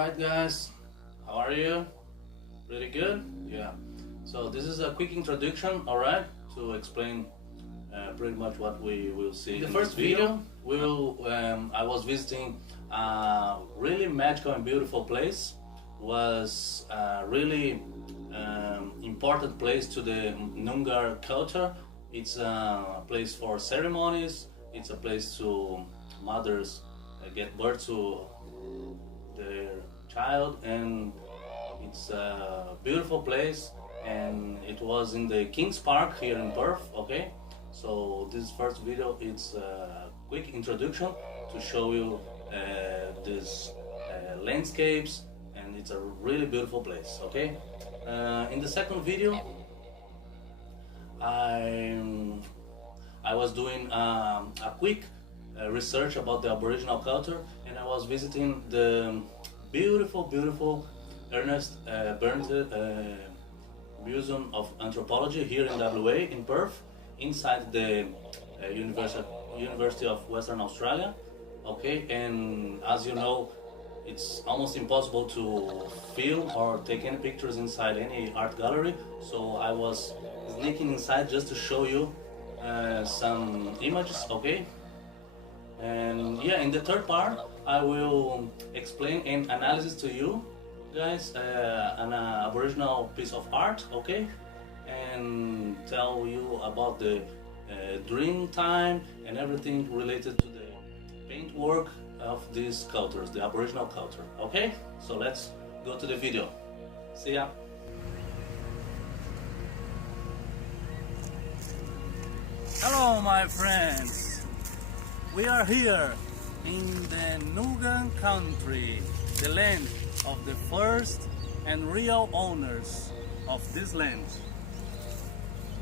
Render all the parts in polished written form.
Alright guys, how are you? Pretty good? Yeah. So this is a quick introduction, alright, to explain pretty much what we will see in the first video. I was visiting a really magical and beautiful place. Was a really important place to the Noongar culture. It's a place for ceremonies. It's a place to mothers get birth to their child, and it's a beautiful place. And it was in the King's Park here in Perth. Okay, so this first video, it's a quick introduction to show you these landscapes, and it's a really beautiful place. Okay, in the second video I was doing a quick research about the Aboriginal culture, and I was visiting the beautiful Ernest Bernted Museum of Anthropology here in WA in Perth, inside the University of Western Australia. Okay, and as you know, it's almost impossible to film or take any pictures inside any art gallery, so I was sneaking inside just to show you some images. Okay, and yeah, in the third part I will explain an analysis to you guys an Aboriginal piece of art. Okay, and tell you about the dream time and everything related to the paint work of these cultures, the Aboriginal culture. Okay, so let's go to the video. See ya. Hello my friends, we are here in the Noongar country, the land of the first and real owners of this land.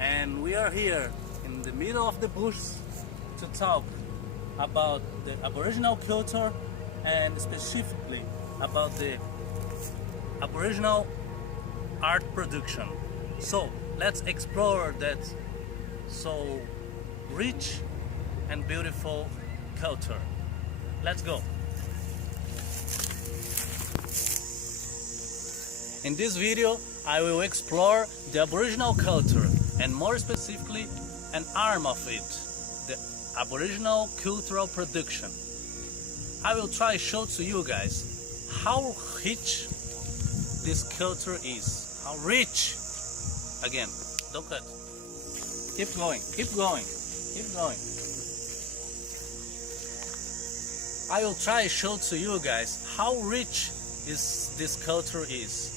And we are here in the middle of the bush to talk about the Aboriginal culture, and specifically about the Aboriginal art production. So let's explore that so rich and beautiful culture. Let's go. In this video I will explore the Aboriginal culture, and more specifically an arm of it, the Aboriginal cultural production. I will try to show to you guys how rich this culture is. How rich! Again, don't cut. Keep going, keep going, keep going. I will try to show to you guys how rich this culture is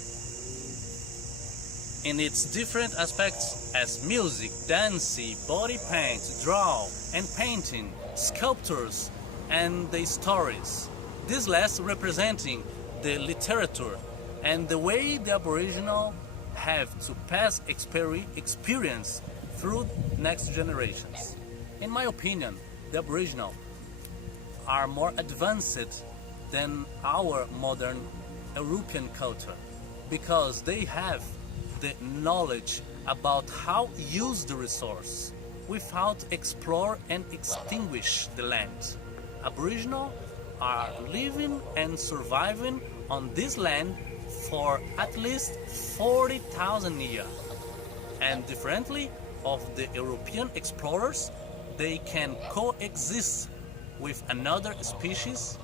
in its different aspects as music, dancing, body paint, draw and painting, sculptures and the stories. This last representing the literature and the way the Aboriginal have to pass experience through next generations. In my opinion, the Aboriginal are more advanced than our modern European culture, because they have the knowledge about how use the resource without explore and extinguish the land. Aboriginal are living and surviving on this land for at least 40,000 years, and differently of the European explorers, they can coexist with another species.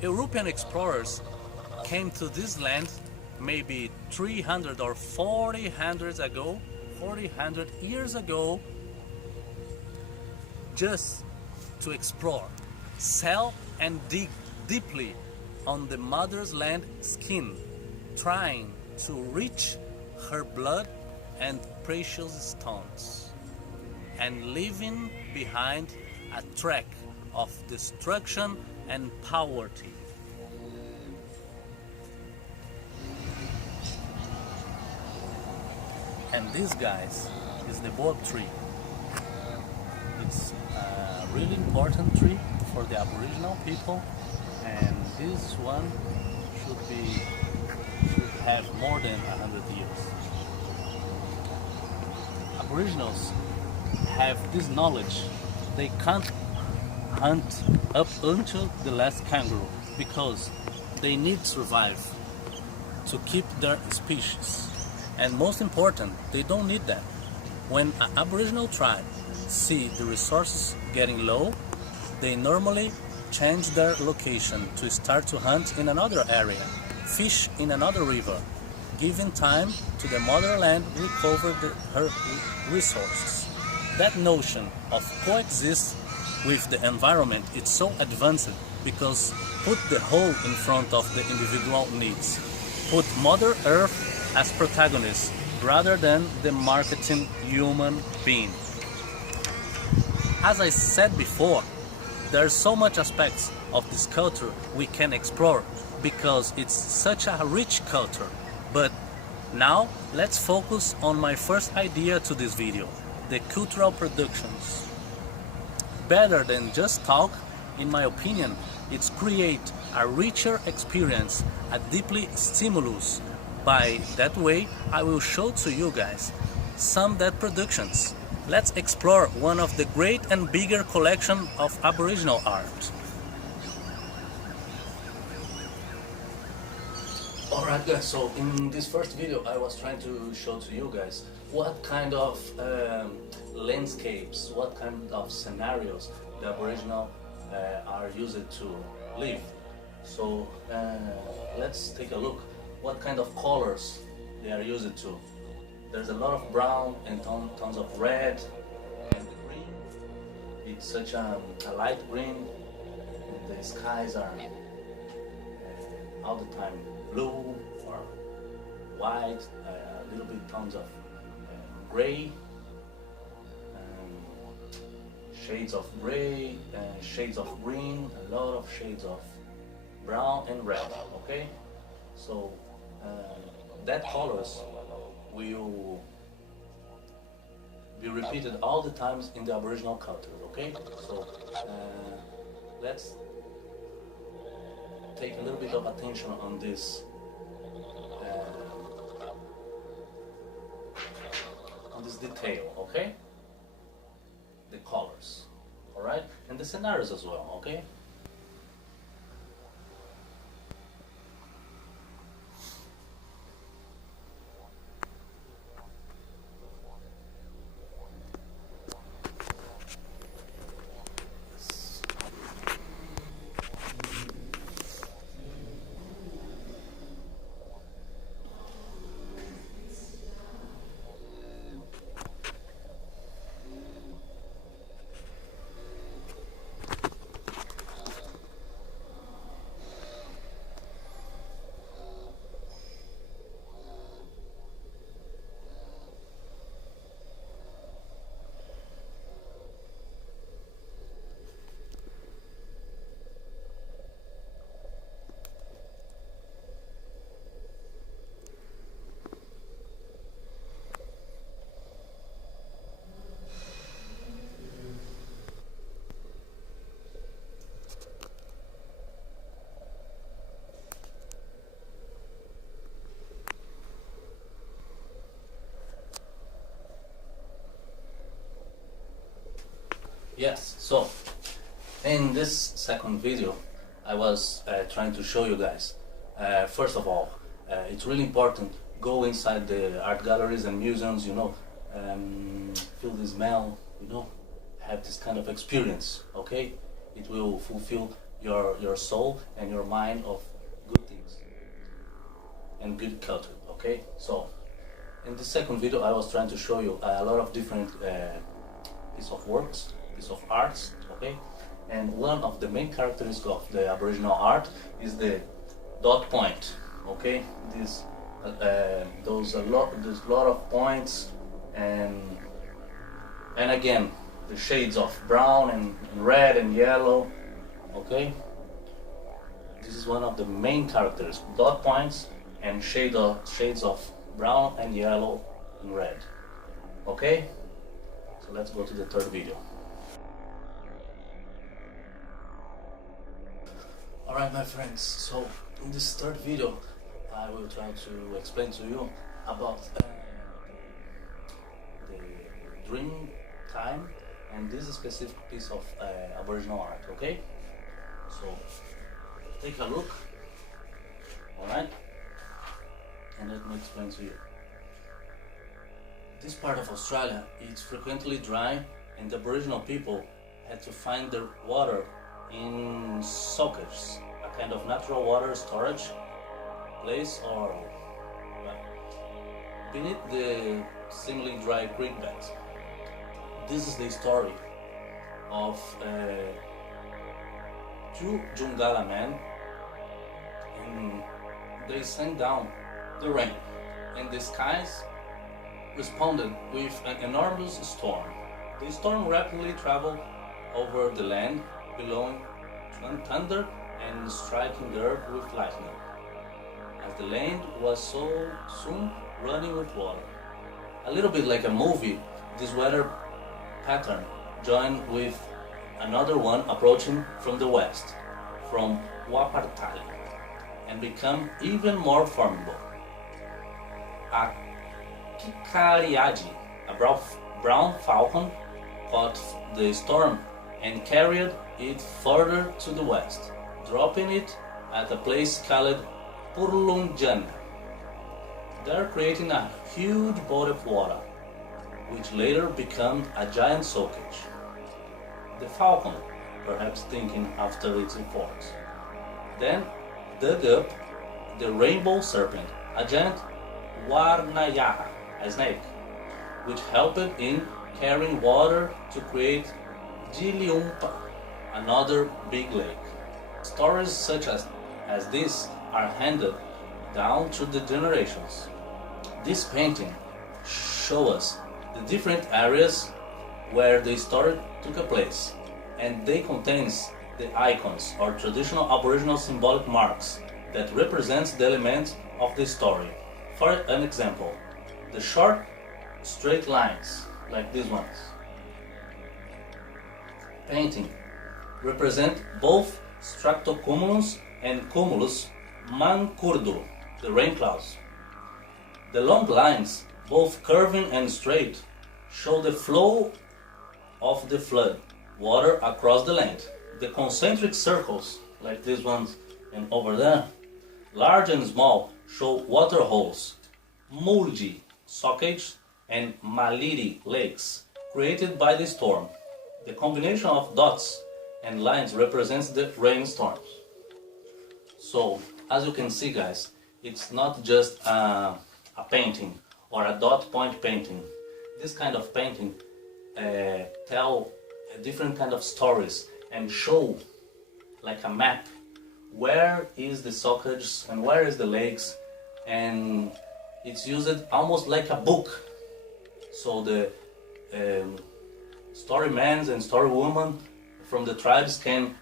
European explorers came to this land maybe 300 or 400 years ago, just to explore, sail and dig deeply on the mother's land skin, trying to reach her blood and precious stones, and leaving behind a track of destruction and poverty. And this, guys, is the boab tree. It's a really important tree for the Aboriginal people, and this one should have more than 100 years. Aboriginals have this knowledge. They can't hunt up until the last kangaroo, because they need to survive to keep their species. And most important, they don't need that. When an Aboriginal tribe see the resources getting low, they normally change their location to start to hunt in another area, fish in another river, giving time to the motherland recover her resources. That notion of coexist with the environment is so advanced because put the whole in front of the individual needs. Put Mother Earth as protagonist rather than the marketing human being. As I said before, there's so much aspects of this culture we can explore because it's such a rich culture. But now let's focus on my first idea to this video, the cultural productions. Better than just talk, in my opinion, it's create a richer experience, a deeply stimulus. By that way, I will show to you guys some that productions. Let's explore one of the great and bigger collection of Aboriginal art. Alright guys, so in this first video I was trying to show to you guys what kind of landscapes, what kind of scenarios the Aboriginal are used to live. So let's take a look what kind of colors they are used to. There's a lot of brown and tons of red and green. It's such a light green. The skies are all the time blue or white, a little bit tons of gray, shades of gray, shades of green, a lot of shades of brown and red. Okay, so that colors will be repeated all the times in the Aboriginal culture. Okay, so let's take a little bit of attention on this detail, okay? The colors, all right, and the scenarios as well, okay? Yes, so in this second video I was trying to show you guys, first of all, it's really important, go inside the art galleries and museums, you know, feel the smell, you know, have this kind of experience, okay? It will fulfill your soul and your mind of good things and good culture, okay? So in the second video I was trying to show you a lot of different piece of works, piece of arts, okay? And one of the main characteristics of the Aboriginal art is the dot point, okay? This there's a lot of points, and again the shades of brown and red and yellow, okay? This is one of the main characters, dot points and shades of brown and yellow and red, okay? So let's go to the third video. Alright my friends, so in this third video I will try to explain to you about the dream time and this specific piece of Aboriginal art, okay? So take a look Alright? And let me explain to you. This part of Australia is frequently dry, and the Aboriginal people had to find their water in sockets, a kind of natural water storage place or beneath the seemingly dry creek beds. This is the story of two Jungala men, and they sent down the rain, and the skies responded with an enormous storm. The storm rapidly traveled over the land, blowing thunder and striking the earth with lightning, as the land was so soon running with water. A little bit like a movie, this weather pattern joined with another one approaching from the west, from Wapartali, and become even more formidable. A Kikariaji, a brown falcon, caught the storm and carried it further to the west, dropping it at a place called Purlunjan, there creating a huge body of water, which later became a giant soakage. The falcon, perhaps thinking after its efforts, then dug up the rainbow serpent, a giant Warnayaha, a snake, which helped in carrying water to create Giliumpa, another big lake. Stories such as this are handed down through the generations. This painting shows us the different areas where the story took place, and they contains the icons or traditional Aboriginal symbolic marks that represents the elements of the story. For an example, the short straight lines, like these ones, painting represent both stratocumulus and cumulus mancurdu, the rain clouds. The long lines, both curving and straight, show the flow of the flood water across the land. The concentric circles, like these ones and over there, large and small, show water holes, mulgi, sockage, and maliri lakes, created by the storm. The combination of dots and lines represents the rainstorms. So, as you can see, guys, it's not just a painting or a dot point painting. This kind of painting tell different kind of stories and show, like a map, where is the sockage and where is the lakes, and it's used almost like a book. So the storymen and storywomen from the tribes can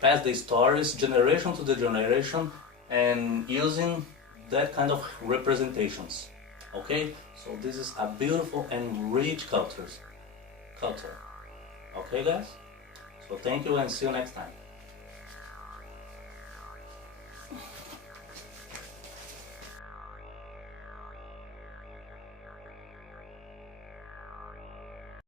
pass the stories generation to the generation, and using that kind of representations. Okay, so this is a beautiful and rich culture. Okay, guys. So thank you and see you next time.